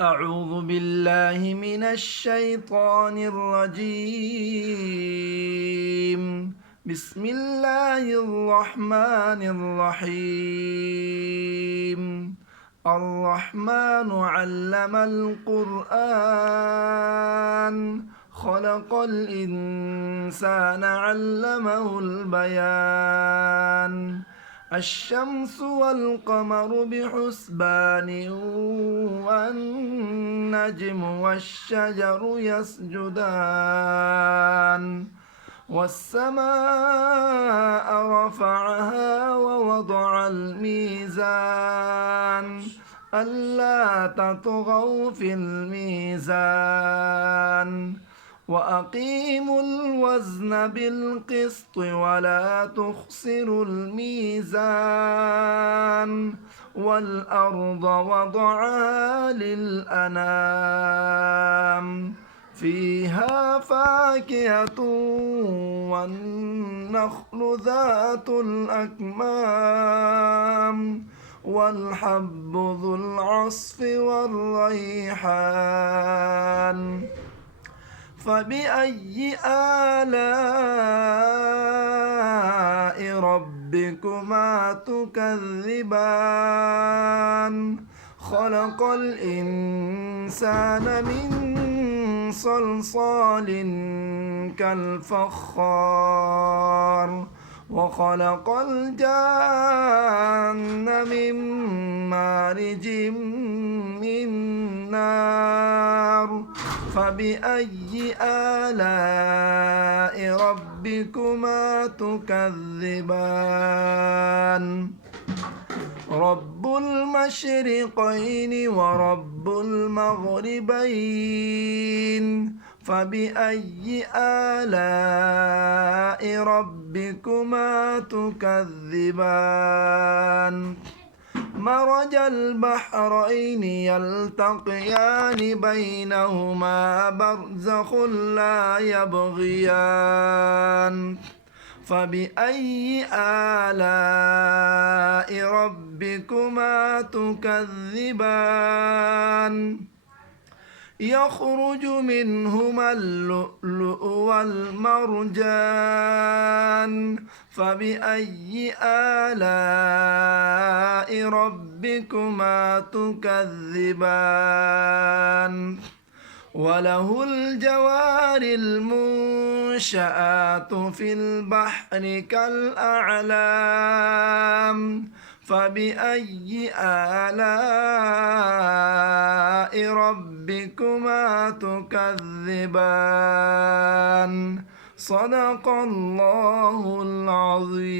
أعوذ بالله من الشيطان الرجيم. بسم الله الرحمن الرحيم. الرحمن علم القرآن خلق الإنسان علمه البيان. الشمس والقمر بحسبان والنجم والشجر يسجدان والسماء رفعها ووضع الميزان ألا تطغوا في الميزان وأقيموا الوزن بالقسط ولا تخسروا الميزان والأرض وضعها للأنام فيها فاكهة والنخل ذات الأكمام والحب ذو العصف والريحان فبأي آلاء ربكما تكذبان خلق الإنسان من صلصال كالفخار وخلق الجان من مارج من نار فبأي آلاء ربكما تكذبان رب المشرقين ورب المغربين فبأي آلاء ربكما تكذبان مرج البحرين يلتقيان بينهما برزخ لا يبغيان فبأي آلاء ربكما تكذبان يخرج منهما اللؤلؤ والمرجان فبأي آلاء ربكما تكذبان وله الجوار المنشآت في البحر كالأعلام فبأي آلاء ربكما تكذبان صدق الله العظيم.